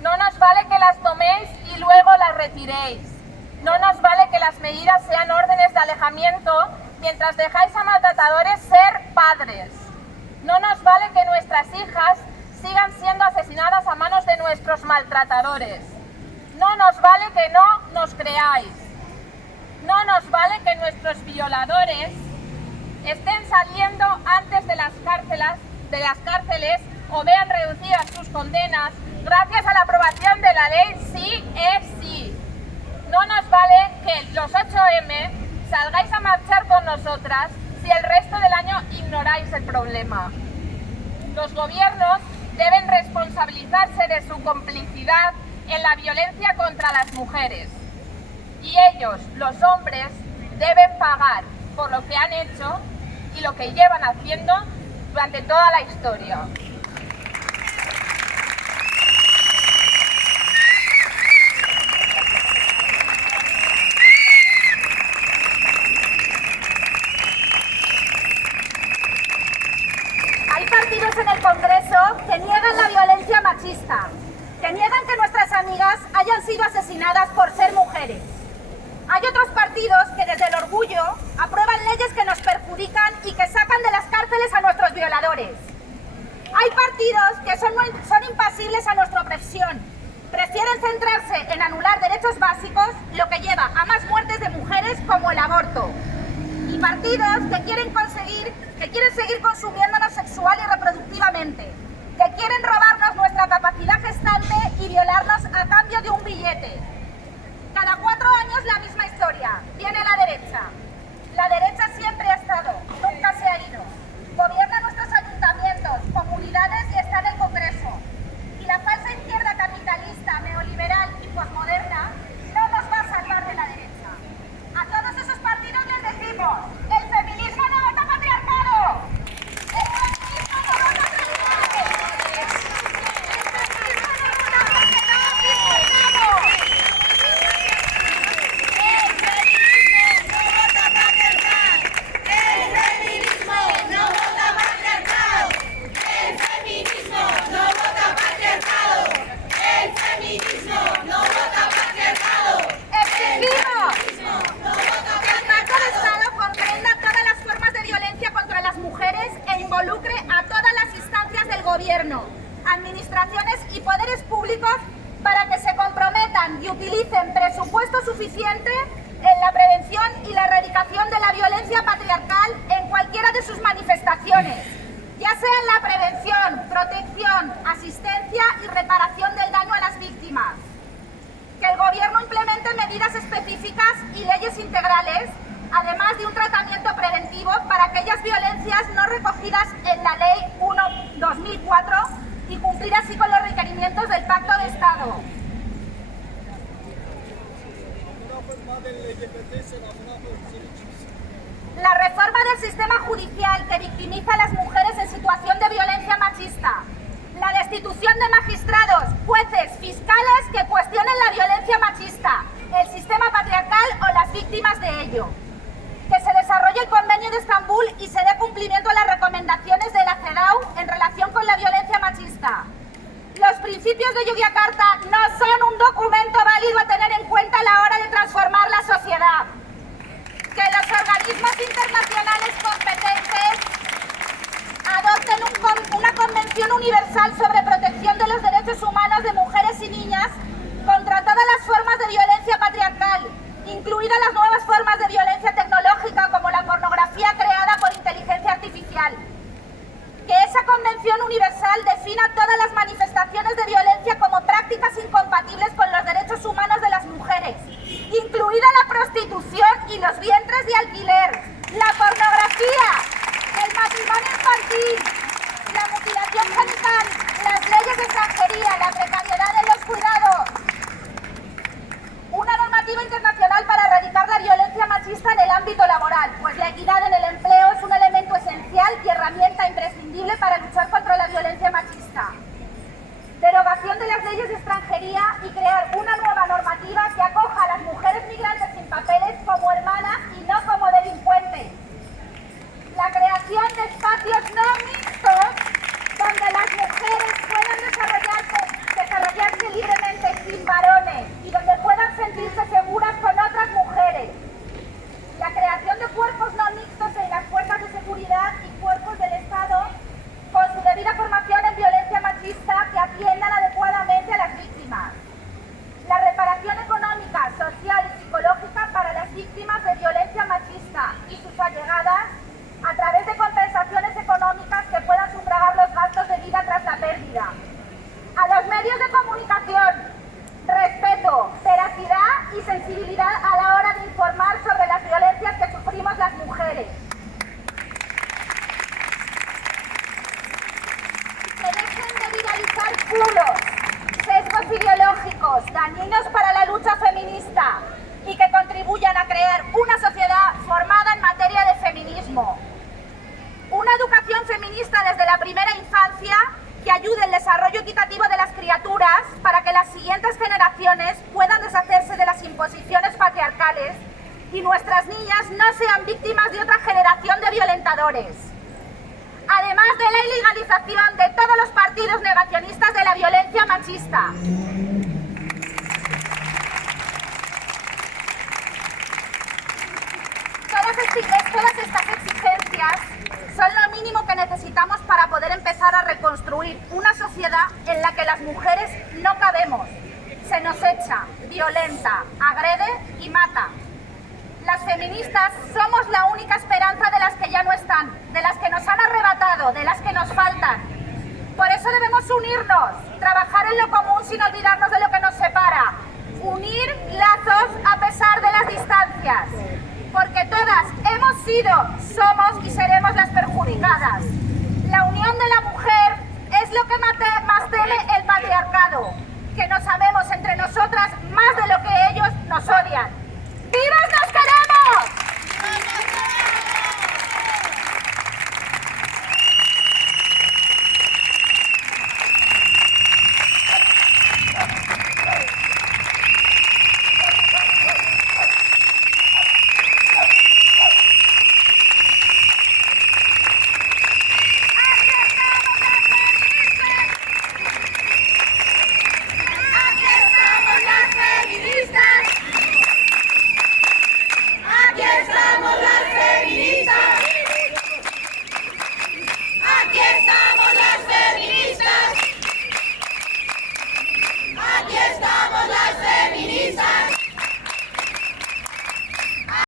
No nos vale que las toméis y luego las retiréis. No nos vale que las medidas sean órdenes de alejamiento mientras dejáis a maltratadores ser padres. No nos vale que nuestras hijas sigan siendo asesinadas a manos de nuestros maltratadores. No nos vale que no nos creáis. No nos vale que nuestros violadores estén saliendo antes de las cárceles o vean reducidas sus condenas gracias a la aprobación de la ley Sí es Sí. No nos vale que los 8M salgáis a marchar con nosotras si el resto del año ignoráis el problema. Los gobiernos deben responsabilizarse de su complicidad en la violencia contra las mujeres. Y ellos, los hombres, deben pagar por lo que han hecho y lo que llevan haciendo durante toda la historia. Hay partidos en el Congreso que niegan la violencia machista, que niegan que nuestras amigas hayan sido asesinadas por ser mujeres. Hay otros partidos que desde el orgullo aprueban leyes que nos perjudican y que sacan de las cárceles a nuestros violadores. Hay partidos que son impasibles a nuestra opresión, prefieren centrarse en anular derechos básicos, lo que lleva a más muertes de mujeres como el aborto. Y partidos que quieren seguir consumiéndonos sexual y reproductivamente, que quieren robarnos nuestra capacidad gestante y violarnos a cambio de un billete. Cada 4 años la misma historia. Viene la derecha. La derecha siempre ha estado, nunca se ha ido. Gobierna nuestros ayuntamientos, comunidades y está en el Congreso. Y la falsa izquierda capitalista, neoliberal y posmoderna no nos va a salvar de la derecha. A todos esos partidos les decimos: el feminismo no vota patriarcado. El feminismo no vota tradicionales. El feminismo no vota porque no discriminamos. Administraciones y poderes públicos para que se comprometan y utilicen presupuesto suficiente en la prevención y la erradicación de la violencia patriarcal en cualquiera de sus manifestaciones, ya sea en la prevención, protección, asistencia y reparación del daño a las víctimas. Que el Gobierno implemente medidas específicas y leyes integrales, además de un tratamiento preventivo para aquellas violencias no recogidas en la Ley 1/2004 y cumplir así con los requerimientos del Pacto de Estado. La reforma del sistema judicial que victimiza a las mujeres en situación de violencia machista. La destitución de magistrados, jueces, fiscales que cuestionen la violencia machista, el sistema patriarcal o las víctimas de ello. Que se desarrolle el Convenio de Estambul y se dé cumplimiento a las recomendaciones de la CEDAW en relación con la violencia machista. Los principios de Yogyakarta no son un documento válido a tener en cuenta a la hora de transformar la sociedad. Que los organismos internacionales competentes adopten una Convención Universal sobre protección de los derechos humanos de mujeres y niñas contra todas las formas de violencia patriarcal, incluidas las nuevas formas de violencia tecnológica como la pornografía creada por inteligencia artificial. Que esa Convención Universal defina todas las manifestaciones de violencia como prácticas incompatibles con los derechos humanos de las mujeres, incluida la prostitución y los vientres de alquiler, la pornografía, el matrimonio infantil, la mutilación genital, las leyes de extranjería, la precariedad en los cuidados. Una normativa internacional para erradicar la violencia machista en el ámbito laboral, pues la equidad en el empleo es un elemento esencial y herramienta imprescindible para luchar contra la violencia machista. Derogación de las leyes de extranjería y crear una nueva normativa que acoja a las mujeres migrantes sin papeles como hermanas y no como delincuentes. La creación de espacios no mixtos donde las mujeres puedan desarrollarse sensibilidad a la hora de informar sobre las violencias que sufrimos las mujeres. Que dejen de viralizar bulos, sesgos ideológicos, dañinos para la lucha feminista y que contribuyan a crear una sociedad formada en materia de feminismo. Una educación feminista desde la primera infancia que ayude el desarrollo equitativo de las criaturas para que las siguientes generaciones puedan deshacerse de las imposiciones patriarcales y nuestras niñas no sean víctimas de otra generación de violentadores. Además de la ilegalización de todos los partidos negacionistas de la violencia machista. Todas estas exigencias son lo mínimo que necesitamos para poder empezar a reconstruir una sociedad en la que las mujeres no cabemos. Se nos echa, violenta, agrede y mata. Las feministas somos la única esperanza de las que ya no están, de las que nos han arrebatado, de las que nos faltan. Por eso debemos unirnos, trabajar en lo común sin olvidarnos de lo que nos separa, unir lazos a pesar de las distancias. Porque todas hemos sido, somos y seremos las perjudicadas. La unión de la mujer es lo que más teme el patriarcado, que nos amemos entre nosotras más de lo que ellos nos odian.